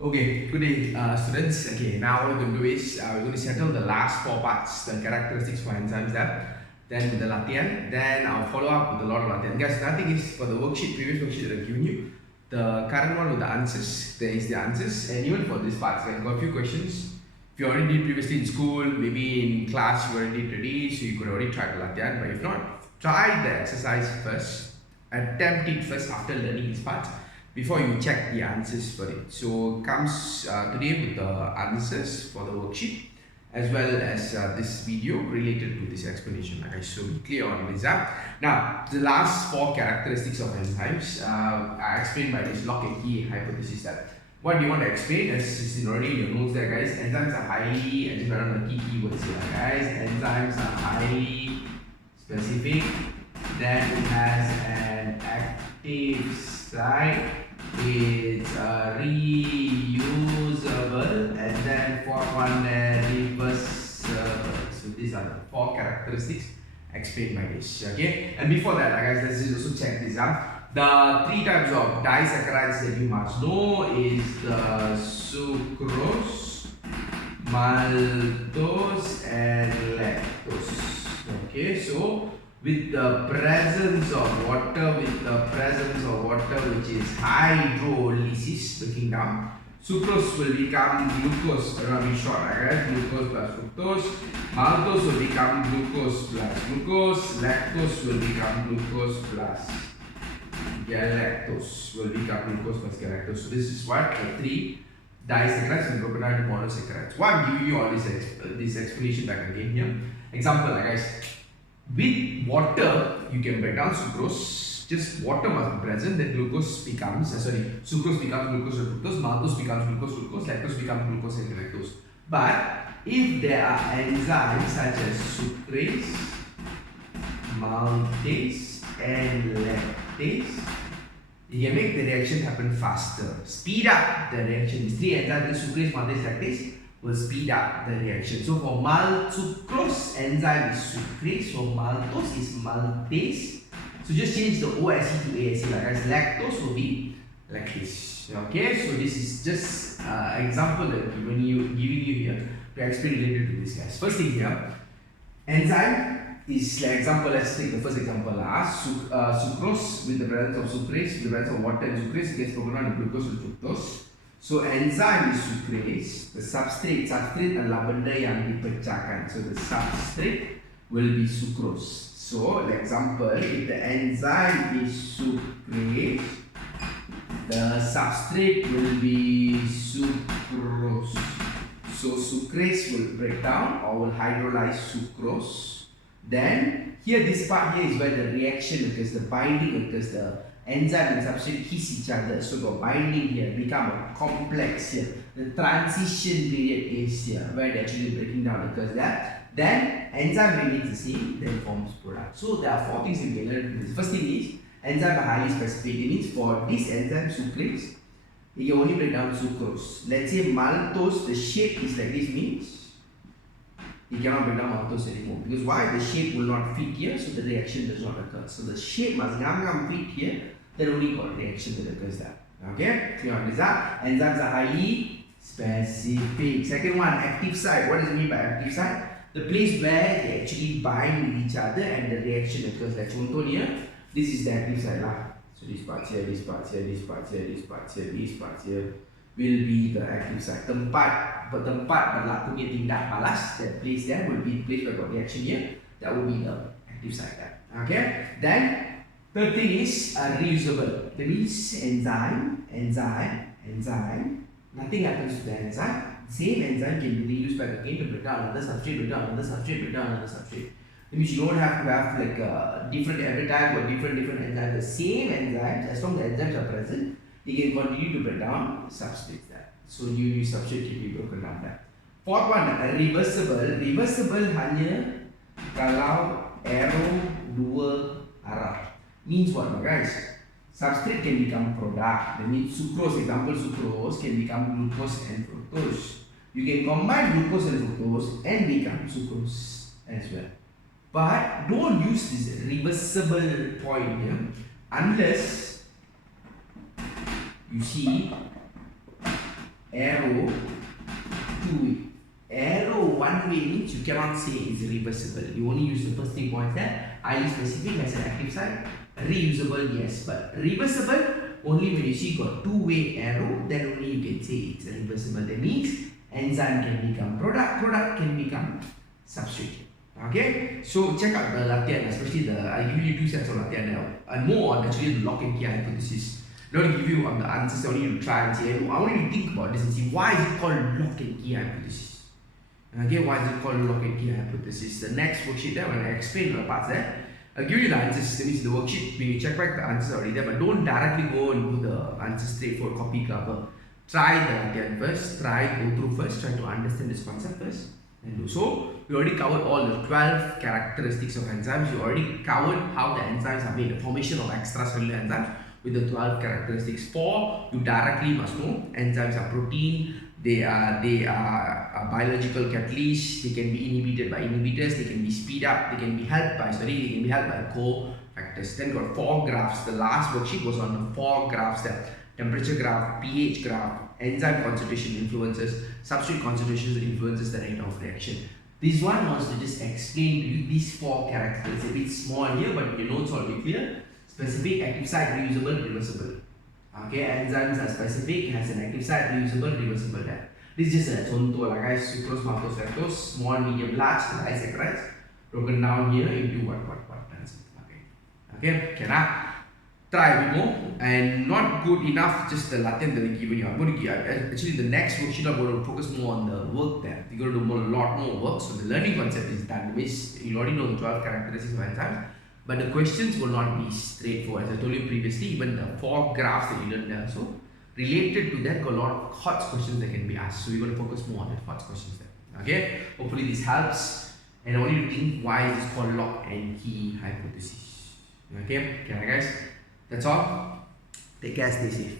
Okay, good day, students. Okay, now what we're going to do is we're going to settle the last four parts, the characteristics for enzymes there, then the Latian, then I'll follow up with a lot of Latian. Guys, nothing is for the worksheet, previous worksheet that I've given you, the current one with the answers, there is the answers, and even for this part, I've got a few questions. If you already did previously in school, maybe in class you already did ready, so you could already try the Latian, but if not, try the exercise first, attempt it first after learning this part before you check the answers for it. So comes today with the answers for the worksheet as well as this video related to this explanation. Okay, so be clear on this. Now, the last four characteristics of enzymes are explained by this lock and key hypothesis. That what do you want to explain, as is already in your notes there, guys. Enzymes are highly, and just write down the key keywords here, guys. Enzymes are highly specific, then it has an active site, it's reusable, and then fourth one reversible. So these are the four characteristics explained by this. Okay, and before that, guys, let's just also check this out. The three types of disaccharides that you must know is the sucrose, maltose, and lactose. Okay, so with the presence of water, which is hydrolysis, breaking down, sucrose will become glucose, be short, right? Glucose plus fructose. Maltose will become glucose plus glucose. Lactose will become glucose plus galactose. So this is what the three disaccharides and broken down into monosaccharides. Why I'm giving you all this explanation back again here. Example, guys. With water, you can break down sucrose. Just water must be present, then sucrose becomes glucose and fructose, maltose becomes glucose, lactose becomes glucose and galactose. But if there are enzymes such as sucrase, maltase, and lactase, you can make the reaction happen faster. Speed up the reaction. These three enzymes, sucrase, maltase, lactase, will speed up the reaction. So for sucrose enzyme is sucrase, for maltose is maltase. So just change the OSE to ASE, guys. Lactose will be lactase. Okay, so this is just example that giving you here to explain related to this, guys. First thing here, enzyme is like example. Let's take the first example. Sucrose with the presence of sucrase, with the presence of water and sucrase gets broken down into glucose and fructose. So enzyme is sucrase, the substrate adalah benda yang dipecahkan. So the substrate will be sucrose. So example, if the enzyme is sucrase, the substrate will be sucrose. So sucrase will break down or will hydrolyze sucrose. Then here, this part here is where the reaction occurs, the binding occurs, the enzyme and substrate kiss each other, so the binding here become a complex here. The transition period is here where the actually breaking down occurs there. Then enzyme remains the same, then forms product. So there are four things we can learn from this. First thing is enzyme are highly specific. It means for this enzyme sucrase, it can only break down sucrose. Let's say maltose, the shape is like this, means you cannot break down maltose anymore. Because why? The shape will not fit here, so the reaction does not occur. So the shape must fit here, then only got reaction that occurs there. Okay? Clear on this? Enzymes are highly specific. Second one, active site. What does it mean by active site? The place where they actually bind with each other and the reaction occurs. Like contohnya, this is the active site lah. So this part here, this part here, this part here, this part here, this part here will be the active site. Tempat berlakunya tindak balas, that place there will be the place where got reaction here. That will be the active site there. Okay. Then third thing is reusable. That means enzyme. Nothing happens to the enzyme. Same enzyme can be reused back again to break down another substrate, That means you don't have to have like different every time or different enzymes. The same enzymes, as long as the enzymes are present, they can continue to break down substrates there. So new substrate can be broken down there. Fourth one, reversible. Reversible hanya kalau arrow dua arah. Means what, guys? Substrate can become product. That means sucrose, example sucrose can become glucose and fructose. You can combine glucose and fructose and become sucrose as well. But don't use this reversible point here unless you see arrow two-way. Arrow one-way means you cannot say it's reversible. You only use the first 3 points there. Highly specific has an active side. Reusable, yes, but reversible only when you see got two-way arrow, then only you can say it's reversible. That means enzyme can become product, product can become substrate. Okay, so check out the latihan, especially I give you 2 sets of latihan now, and more on actually the lock and key hypothesis. Not to give you on the answers, I want you to try and say, I want you to think about this and see why is it called lock and key hypothesis. Okay, why is it called lock and key hypothesis? The next worksheet there, when I explain the parts there, I'll give you the answers. That means the worksheet, when you check back the answers already there, but don't directly go and do the answers straightforward copy cover. Try the latihan first, go through first, try to understand this concept first. And do so. We already covered all the 12 characteristics of enzymes. We already covered how the enzymes are made, the formation of extracellular enzymes with the 12 characteristics. 4, you directly must know enzymes are protein, they are a biological catalyst, they can be inhibited by inhibitors, they can be speed up, they can be helped by cofactors. Then got 4 graphs. The last worksheet was on the 4 graphs there. Temperature graph, pH graph, enzyme concentration influences, substrate concentrations influences the rate of reaction. This one was to just explain to you these 4 characters. It's a bit small here, but your notes will be clear. Specific, active site, reusable, reversible. Okay, enzymes are specific, has an active site, reusable, reversible. This is just a contour, like guys, sucrose, maltose, lactose, small, medium, large, disaccharides, broken down here into what. Okay, try a bit more, and not good enough just the latihan that I given you. I'm going to give actually the next worksheet I'm going to focus more on the work there. You're going to do a lot more work, so the learning concept is done. You already know the 12 characteristics of enzymes, but the questions will not be straightforward. As I told you previously, even the 4 graphs that you learned there, so related to that, got a lot of hot questions that can be asked. So we're going to focus more on the hot questions there. Okay, hopefully this helps, and I want you to think why is this called lock and key hypothesis. Okay, guys. That's all. Take care, stay safe.